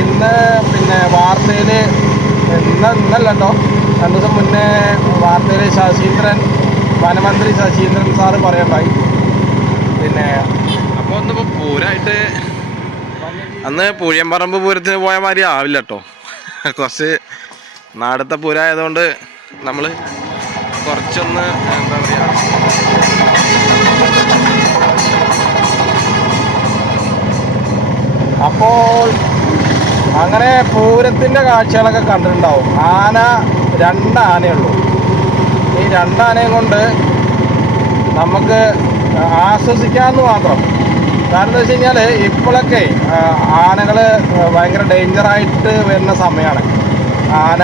ഇന്ന് പിന്നെ വാർത്തയിൽ ഇന്ന് ഇന്നല്ല കേട്ടോ രണ്ടു ദിവസം മുന്നേ വാർത്തയിൽ ശശീന്ദ്രൻ വനമന്ത്രി ശശീന്ദ്രൻ സാറ് പറയണ്ടായി. പിന്നെ അപ്പോൾ ഒന്നിപ്പോൾ പൂരമായിട്ട് അന്ന് പൂഴിയമ്പറമ്പ് പൂരത്തിന് പോയ മാതിരി ആവില്ല കേട്ടോ കുറച്ച് നാടത്തെ പൂരമായതുകൊണ്ട് നമ്മൾ കുറച്ചൊന്ന് എന്താ പറയുക അപ്പോൾ അങ്ങനെ പൂരത്തിന്റെ കാഴ്ചകളൊക്കെ കണ്ടിട്ടുണ്ടാവും. ആന രണ്ട് ആനയുള്ളൂ. ഈ രണ്ടാനയും കൊണ്ട് നമുക്ക് ആശ്വസിക്കാമെന്ന് മാത്രം. കാരണം എന്താ വെച്ച് കഴിഞ്ഞാൽ ഇപ്പോഴൊക്കെ ആനകൾ ഭയങ്കര ഡേഞ്ചറായിട്ട് വരുന്ന സമയമാണ് ആന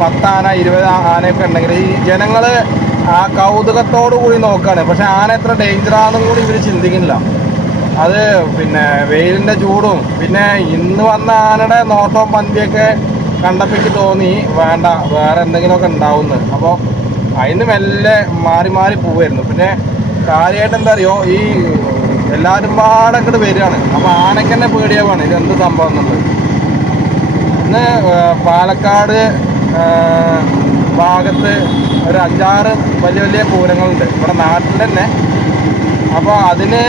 പത്ത് ആന ഇരുപത് ആനയൊക്കെ ഉണ്ടെങ്കിൽ ഈ ജനങ്ങൾ ആ കൗതുകത്തോടു കൂടി നോക്കുകയാണ് പക്ഷെ ആന എത്ര ഡേഞ്ചറാണെന്നും കൂടി ഇവർ ചിന്തിക്കുന്നില്ല. അത് പിന്നെ വെയിലിന്റെ ചൂടും. പിന്നെ ഇന്ന് വന്ന ആനയുടെ നോട്ടവും പന്തിയൊക്കെ കണ്ടപ്പിക്ക് തോന്നി വേണ്ട വേറെ എന്തെങ്കിലുമൊക്കെ ഉണ്ടാവുമെന്ന്. അപ്പോൾ അതിന് മെല്ലെ മാറി മാറി പോവായിരുന്നു. പിന്നെ കാര്യമായിട്ട് എന്താ അറിയോ? ഈ എല്ലാവരും പാടെ അങ്ങോട്ട് വരികയാണ്. അപ്പോൾ ആനയ്ക്ക് തന്നെ പേടിയാവാണ് ഇത് എന്ത് സംഭവം എന്നുള്ളത്. ഇന്ന് പാലക്കാട് ഭാഗത്ത് ഒരു അഞ്ചാറ് വലിയ വലിയ പൂരങ്ങളുണ്ട്. ഇവിടെ നാട്ടിൽ തന്നെ. അപ്പോൾ അതിന്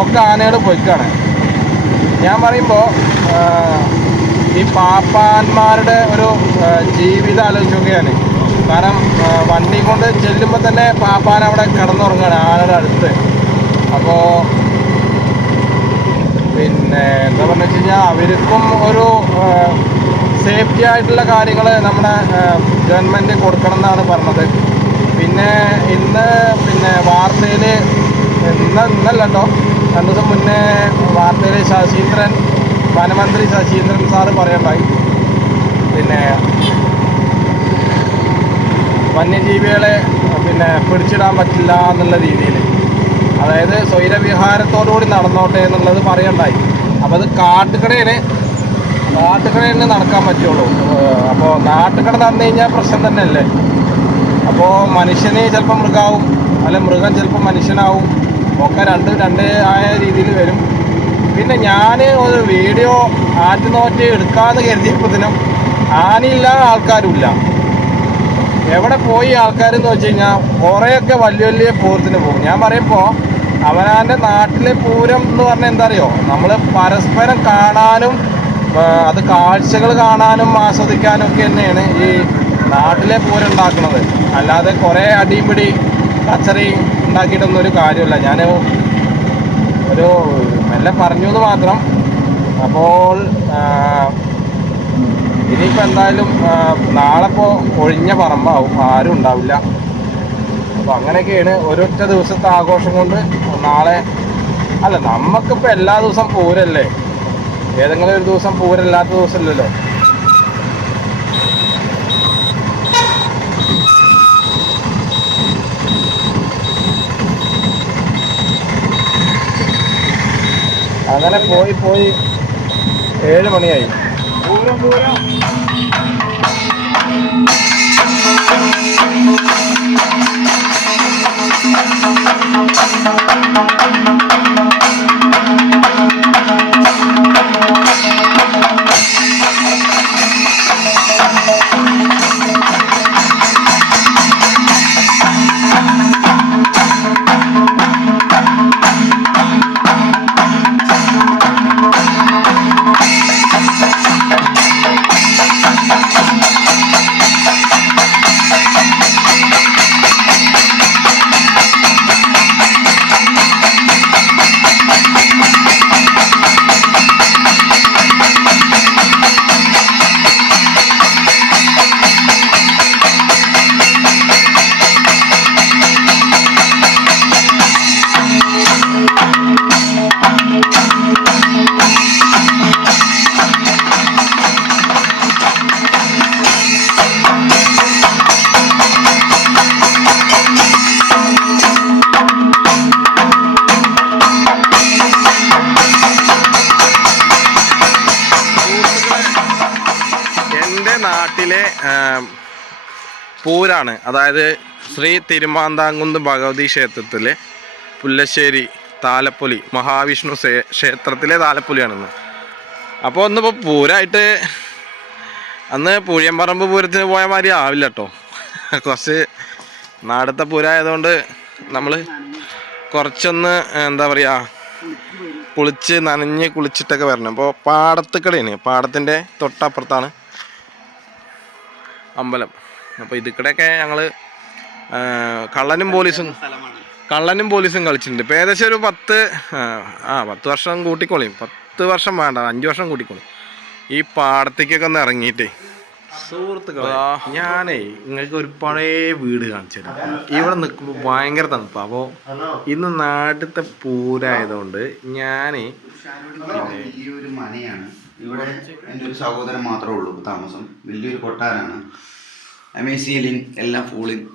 ഒക്കെ ആനകൾ പൊയ്ക്കാണ്. ഞാൻ പറയുമ്പോൾ ഈ പാപ്പാന്മാരുടെ ഒരു ജീവിതം ആലോചിക്കുകയാണ് കാരണം വണ്ടി കൊണ്ട് ചെല്ലുമ്പോൾ തന്നെ പാപ്പാൻ അവിടെ കിടന്നുറങ്ങുകയാണ് ആനയുടെ അടുത്ത്. അപ്പോൾ പിന്നെ എന്താ പറഞ്ഞു വെച്ച് കഴിഞ്ഞാൽ അവർക്കും ഒരു സേഫ്റ്റി ആയിട്ടുള്ള കാര്യങ്ങൾ നമ്മുടെ ഗവൺമെന്റ് കൊടുക്കണം എന്നാണ് പറഞ്ഞത്. പിന്നെ ഇന്ന് പിന്നെ വാർത്തയിൽ ഇന്ന് ഇന്നല്ല രണ്ടു ദിവസം മുന്നേ വാർത്തയിൽ ശശീന്ദ്രൻ വനമന്ത്രി ശശീന്ദ്രൻ സാറ് പറയണ്ടായി. പിന്നെ വന്യജീവികളെ പിന്നെ പിടിച്ചിടാൻ പറ്റില്ല എന്നുള്ള രീതിയിൽ. അതായത് സ്വൈരവിഹാരത്തോടുകൂടി നടന്നോട്ടെ എന്നുള്ളത് പറയണ്ടായി. അപ്പോൾ അത് കാട്ടുകടയിൽ കാട്ടുകടയിൽ നടക്കാൻ പറ്റുള്ളൂ. അപ്പോൾ നാട്ടുകട നടന്നു കഴിഞ്ഞാൽ പ്രശ്നം തന്നെയല്ലേ? അപ്പോൾ മനുഷ്യന് ചിലപ്പോൾ മൃഗാവും അല്ല മൃഗം ചിലപ്പോൾ മനുഷ്യനാവും. ഒക്കെ രണ്ട് രണ്ട് ആയ രീതിയിൽ വരും. പിന്നെ ഞാൻ ഒരു വീഡിയോ ആറ്റുനോറ്റ് എടുക്കാമെന്ന് കരുതിയപ്പോഴത്തേനും ആനയില്ല ആൾക്കാരുമില്ല. എവിടെ പോയി ആൾക്കാരെന്ന് വെച്ച് കഴിഞ്ഞാൽ കുറേയൊക്കെ വലിയ വലിയ പൂരത്തിന് പോകും. ഞാൻ പറയുമ്പോൾ അവനാന്റെ നാട്ടിലെ പൂരം എന്ന് പറഞ്ഞാൽ എന്താ അറിയോ നമ്മൾ പരസ്പരം കാണാനും അത് കാഴ്ചകൾ കാണാനും ആസ്വദിക്കാനും ഒക്കെ തന്നെയാണ് ഈ നാട്ടിലെ പൂരം ഉണ്ടാക്കുന്നത്. അല്ലാതെ കുറേ അടിയും പിടി കച്ചറി ഉണ്ടാക്കിയിട്ടൊന്നും ഒരു കാര്യമില്ല. ഞാൻ ഒരു മെല്ലെ പറഞ്ഞു എന്ന് മാത്രം. അപ്പോൾ ഇനിയിപ്പോൾ എന്തായാലും നാളെ ഇപ്പോൾ ഒഴിഞ്ഞ പറമ്പാവും. ആരും ഉണ്ടാവില്ല. അപ്പോൾ അങ്ങനെയൊക്കെയാണ് ഒരൊറ്റ ദിവസത്തെ ആഘോഷം കൊണ്ട് നാളെ അല്ല നമുക്കിപ്പോൾ എല്ലാ ദിവസം പൂരല്ലേ? ഏതെങ്കിലും ഒരു ദിവസം പൂരല്ലാത്ത ദിവസമില്ലല്ലോ? അങ്ങനെ പോയി പോയി. ഏഴ് മണിയായി. പൂരം പൂരം പൂരാണ്. അതായത് ശ്രീ തിരുമാന്താങ്കുന്ന് ഭഗവതി ക്ഷേത്രത്തിലെ പുല്ലശ്ശേരി താലപ്പൊലി മഹാവിഷ്ണു ക്ഷേത്രത്തിലെ താലപ്പൊലിയാണെന്ന്. അപ്പോൾ ഒന്നിപ്പോൾ പൂരായിട്ട് അന്ന് പൂഴിയമ്പറമ്പ് പൂരത്തിന് പോയ മാതിരി ആവില്ല കേട്ടോ കുറച്ച് നാടത്തെ പൂരായതുകൊണ്ട് നമ്മൾ കുറച്ചൊന്ന് എന്താ പറയുക കുളിച്ച് നനഞ്ഞ് കുളിച്ചിട്ടൊക്കെ വരണം. അപ്പോൾ പാടത്തുക്കടയാണ് പാടത്തിന്റെ തൊട്ടപ്പുറത്താണ് അമ്പലം. അപ്പോൾ ഇതിക്കടെയൊക്കെ ഞങ്ങൾ കള്ളനും പോലീസും കള്ളനും പോലീസും കളിച്ചിട്ടുണ്ട്. ഇപ്പോൾ ഏകദേശം ഒരു പത്ത് ആ, പത്ത് വർഷം കൂട്ടിക്കോളിയും പത്ത് വർഷം വേണ്ട അഞ്ച് വർഷം കൂട്ടിക്കോളിയും ഈ പാടത്തേക്കൊക്കെ ഒന്ന് ഇറങ്ങിയിട്ടേ സുഹൃത്തുക്കളെ ഞാനേ നിങ്ങൾക്ക് ഒരു പഴയ വീട് കാണിച്ചു തരാം ഇവിടെ നിൽക്കുമ്പോൾ ഭയങ്കര തണുപ്പാണ് അപ്പോൾ ഇന്ന് നാട്ടിലത്തെ പൂരായതുകൊണ്ട് ഞാനേ വലിയൊരു മനയാണ് ഇവിടെ എന്റെ ഒരു സഹോദരൻ മാത്രമേ ഉള്ളൂ താമസം വലിയൊരു കൊട്ടാരാണ് സീലിംഗ് എല്ലാം ഫുള്ളിങ്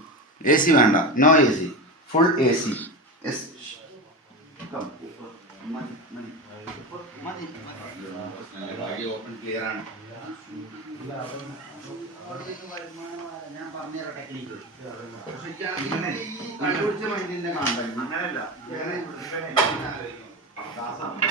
എ സി വേണ്ട no A C full A C open clear ആണ് ഞാൻ പറഞ്ഞ ടെക്നിക്ക് ഈ കണ്ടുപിടിച്ച മൈൻഡിന്റെ കാമ്പനി അങ്ങനെയല്ല ദാസാണ്